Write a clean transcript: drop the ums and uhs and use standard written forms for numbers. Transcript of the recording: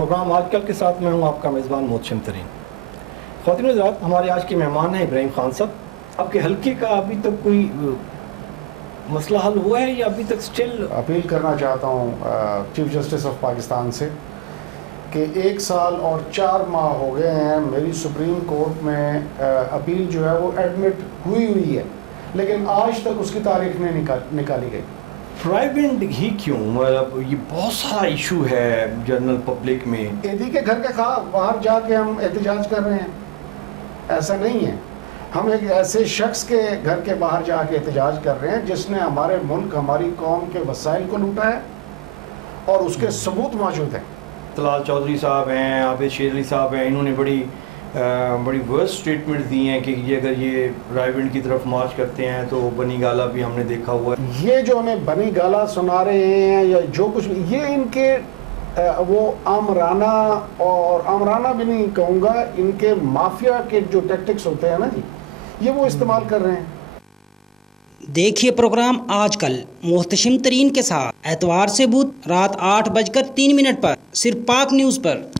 Programme आज कल के साथ मैं हूं आपका मेज़बान मोहतशिम तरीन। ख़वातीन व हज़रात, हमारे आज के मेहमान हैं इब्राहिम खान साहब। आपके हल्के का अभी तक कोई मसला हल हुआ है या अभी तक स्टिल? अपील करना चाहता हूँ चीफ जस्टिस ऑफ पाकिस्तान से कि 1 साल और 4 माह हो गए हैं, मेरी सुप्रीम कोर्ट में अपील जो है वो एडमिट हुई है, लेकिन आज तक उसकी तारीख नहीं निकाली गई। प्राइवेट ही क्यों? मतलब ये बहुत सारा इशू है जनरल पब्लिक में। एदी के घर के बाहर जाके हम एहतजाज कर रहे हैं, ऐसा नहीं है। हम एक ऐसे शख्स के घर के बाहर जाके एहतजाज कर रहे हैं जिसने हमारे मुल्क, हमारी कौम के वसाइल को लूटा है और उसके सबूत मौजूद हैं। तलाल चौधरी साहब हैं, आबिद शेर अली साहब हैं, इन्होंने बड़ी वर्स्ट स्टेटमेंट दी हैं कि ये अगर ये रायविंड की तरफ मार्च करते हैं तो बनी गाला भी हमने देखा हुआ है। ये जो हमें बनी गाला सुना रहे हैं या जो कुछ, ये इनके वो आमराना, और आमराना भी नहीं कहूँगा, इनके माफिया के जो टैक्टिक्स होते हैं ना जी, ये वो इस्तेमाल कर रहे हैं। देखिए प्रोग्राम आजकल मोहतशिम तरीन के साथ एतवार से बुध रात 8:03 पर सिर्फ पाक न्यूज़ पर।